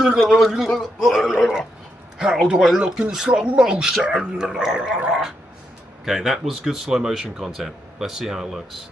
How do I look in slow motion? Okay, that was good slow motion content. Let's see how it looks.